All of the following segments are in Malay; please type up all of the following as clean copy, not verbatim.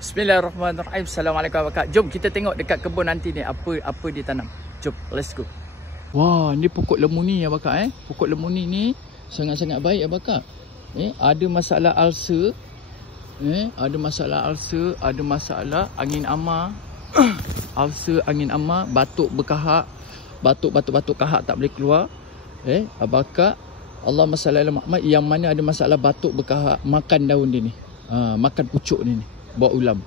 Bismillahirrahmanirrahim. Assalamualaikum warahmatullahi wabarakatuh. Jom kita tengok dekat kebun nanti ni apa ditanam. Jom, let's go. Wah, ni pokok lemuni ya bakak Pokok lemuni ni sangat-sangat baik ya bakak. Ada masalah ulcer. Ada masalah ulcer, ada masalah angin ama. Ulcer, angin ama, batuk berkahak. Batuk kahak tak boleh keluar. Bakak Allahumma salli ala Muhammad, yang mana ada masalah batuk berkahak, makan daun dia ni. Makan pucuk ni. Bawa ulam.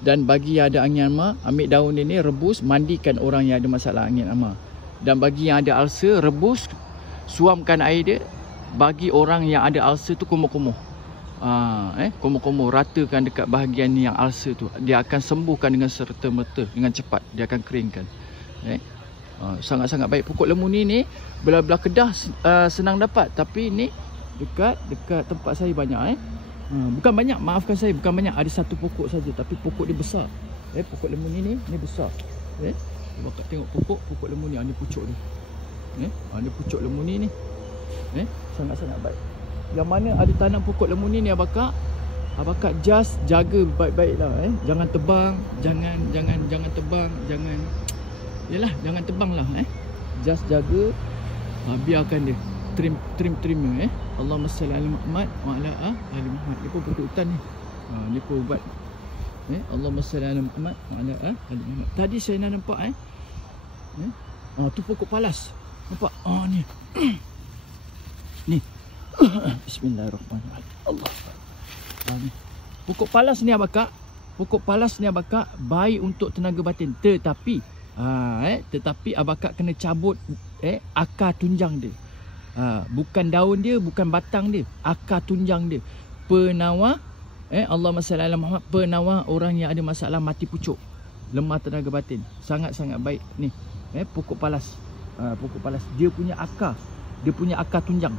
Dan bagi yang ada angin ama, ambil daun dia ni, rebus, mandikan orang yang ada masalah angin ama. Dan bagi yang ada ulcer, rebus, suamkan air dia. Bagi orang yang ada ulcer tu kumuh-kumuh. Kumuh-kumuh, ratakan dekat bahagian yang ulcer tu. Dia akan sembuhkan dengan serta-merta, dengan cepat. Dia akan keringkan. Sangat-sangat baik. Pokok lemuni ni belah-belah Kedah senang dapat. Tapi ni dekat tempat saya banyak. Bukan banyak, maafkan saya, bukan banyak. Ada satu pokok saja, tapi pokok dia besar. Pokok lemuni ni besar. Bakak tengok pokok lemuni. Ni pucuk dia. Ni pucuk lemuni ni. Sangat-sangat baik. Yang mana ada tanam pokok lemuni ni abakak just jaga baik-baik lah. Jangan tebang, jangan tebang, jangan tebang lah. Just jaga, biarkan dia trim Allahumma salli ala Muhammad wa ala ali Muhammad. Ni pun pokok hutan ni. Ni pun ubat. Allahumma salli ala Muhammad wa ala ali Muhammad. Tadi saya nak nampak tu pokok palas. Nampak? Ni. Ni. Bismillahirrahmanirrahim. Allah. Ni. Pokok palas ni abakak. Pokok palas ni abakak baik untuk tenaga batin. Tetapi abakak kena cabut akar tunjang dia. Bukan daun dia, bukan batang dia, akar tunjang dia. Penawar Allahumma salli ala Muhammad, penawar orang yang ada masalah mati pucuk, lemah tenaga batin. Sangat-sangat baik ni. Pokok palas. Pokok palas dia punya akar tunjang.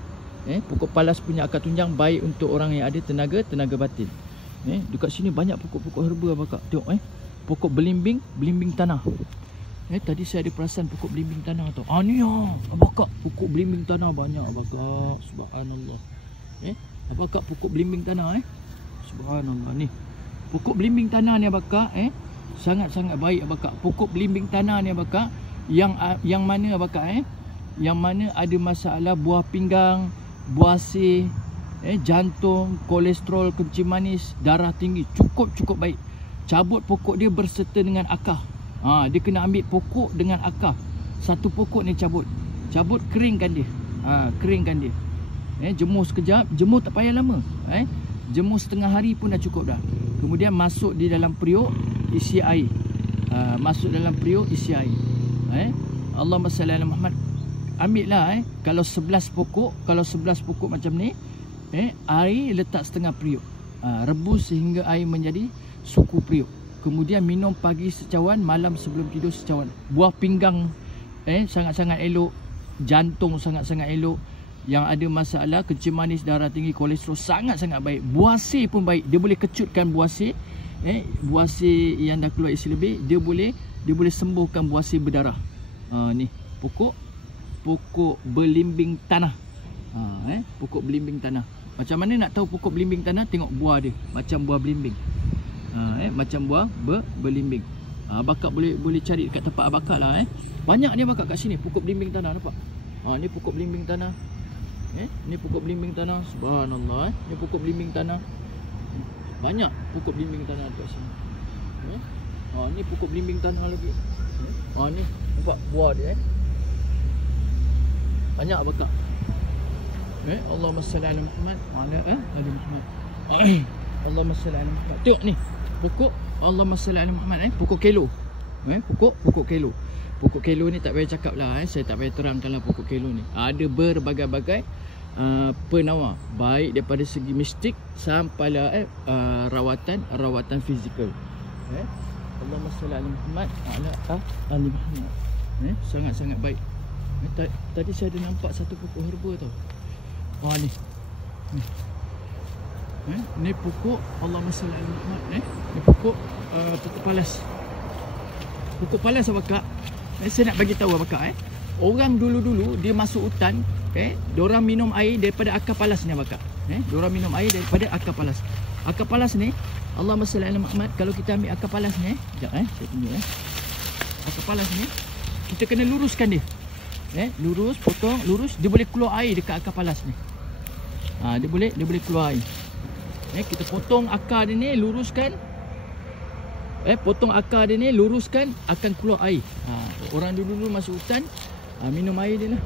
Pokok palas punya akar tunjang baik untuk orang yang ada tenaga batin. Dekat sini banyak pokok-pokok herba abakak. Tengok pokok belimbing tanah. Tadi saya ada perasan pokok belimbing tanah tu. Ni abakak, pokok belimbing tanah banyak abakak. Subhanallah. Abakak pokok belimbing tanah Subhanallah ni. Pokok belimbing tanah ni abakak sangat-sangat baik abakak. Pokok belimbing tanah ni abakak yang mana abakak yang mana ada masalah buah pinggang, buah sih, jantung, kolesterol, kencing manis, darah tinggi, cukup baik. Cabut pokok dia berserta dengan akar. Dia kena ambil pokok dengan akar. Satu pokok ni cabut, keringkan dia. Keringkan dia. Jemur sekejap, jemur tak payah lama. Jemur setengah hari pun dah cukup dah. Kemudian masuk di dalam periuk, isi air. Masuk dalam periuk, isi air. Allahumma salli ala Muhammad. Ambil lah kalau 11 pokok macam ni, air letak setengah periuk. Rebus sehingga air menjadi suku periuk. Kemudian minum pagi secawan, malam sebelum tidur secawan. Buah pinggang sangat-sangat elok. Jantung sangat-sangat elok. Yang ada masalah kencing manis, darah tinggi, kolesterol sangat-sangat baik. Buah sih pun baik. Dia boleh kecutkan buah sih. Buah sih yang dah keluar isi lebih, dia boleh sembuhkan buah sih berdarah. Ni pokok belimbing tanah. Pokok belimbing tanah. Macam mana nak tahu pokok belimbing tanah? Tengok buah dia, macam buah belimbing. Macam buah belimbing. Abakak boleh cari dekat tempat abakak lah. Banyak dia abakak kat sini pokok belimbing tanah, nampak? Ni pokok belimbing tanah. Ni pokok belimbing tanah. Subhanallah. Ni pokok belimbing tanah. Banyak pokok belimbing tanah dekat sini. Ni pokok belimbing tanah lagi. Ni nampak buah dia. Banyak abakak. Allahumma salli ala Muhammad wa ala ali Muhammad. Allahumma salli ala Muhammad. Tengok ni pokok Allahumma salli ala Muhammad. Pokok kelo. Pokok kelo. Pokok kelo ni tak payah cakap lah. Saya tak payah terangkan lah pokok kelo ni. Ada berbagai-bagai penawar, baik daripada segi mistik sampai lah rawatan fizikal. Allahumma salli ala Muhammad wa ala ali Muhammad. Sangat-sangat baik. Tadi saya ada nampak satu pokok herba tau. Ni. Ni pokok Allahumma salli ala Muhammad. Ni pokok palas. Pokok palas abakak. Saya nak bagi tahu abakak orang dulu-dulu dia masuk hutan, diorang minum air daripada akar palas ni abakak. Diorang minum air daripada akar palas. Akar palas ni, Allahumma salli ala Muhammad. Kalau kita ambil akar palas ni, sekejap saya tunjuk Akar palas ni, kita kena luruskan dia. Lurus, potong, lurus, dia boleh keluar air dekat akar palas ni. Dia boleh keluar air. Kita potong akar dia ni, luruskan. Potong akar dia ni, luruskan, akan keluar air. Orang dulu masuk hutan, minum air dia lah.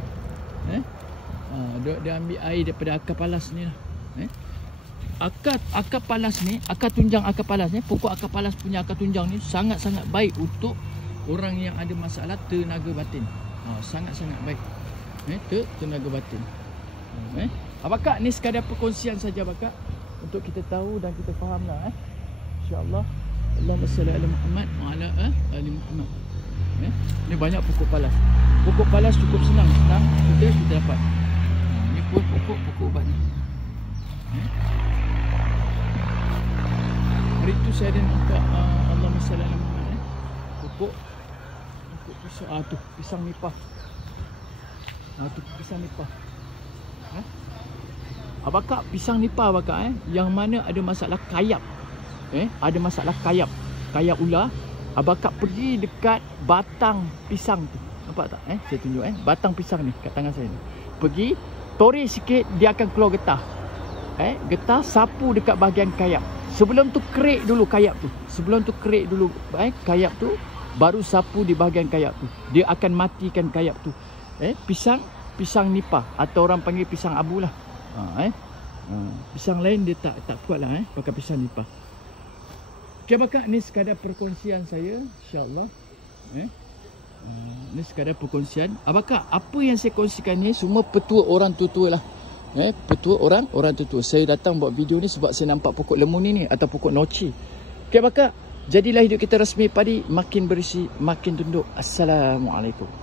Dia ambil air daripada akar palas ni lah. Akar palas ni, akar tunjang akar palas ni, pokok akar palas punya akar tunjang ni sangat-sangat baik untuk orang yang ada masalah tenaga batin. Sangat-sangat baik. Tenaga batin. Abakak ni sekadar perkongsian saja Abakak, untuk kita tahu dan kita faham lah. InsyaAllah. Allahumma salli ala Muhammad wa ala ali Muhammad. Ni banyak pokok palas. Pokok palas cukup senang kita dapat. Ni pun pokok ubat ni. Hari tu saya ada nampak Allahumma salli ala Muhammad. Pokok pisang. Tu pisang nipah. Tu pisang nipah. Abakak pisang nipah Abakak yang mana ada masalah kayap. Ada masalah kayap ular. Abakak pergi dekat batang pisang tu. Nampak tak? Saya tunjuk batang pisang ni kat tangan saya ni. Pergi toreh sikit, dia akan keluar getah. Getah sapu dekat bahagian kayap. Sebelum tu kerik dulu kayap tu. Kayap tu baru sapu di bahagian kayap tu. Dia akan matikan kayap tu. Pisang nipah atau orang panggil pisang abu lah. Pisang lain dia tak kuat lah pakai pisang nipah. Okay Abakak, ni sekadar perkongsian saya, insyaAllah. Ni sekadar perkongsian. Abakak, apa yang saya kongsikan ni semua petua orang tua-tua lah. Petua orang tua-tua. Saya datang buat video ni sebab saya nampak pokok lemuni ni atau pokok noci. Okay Abakak, jadilah hidup kita rasmi padi, makin berisi, makin tunduk. Assalamualaikum.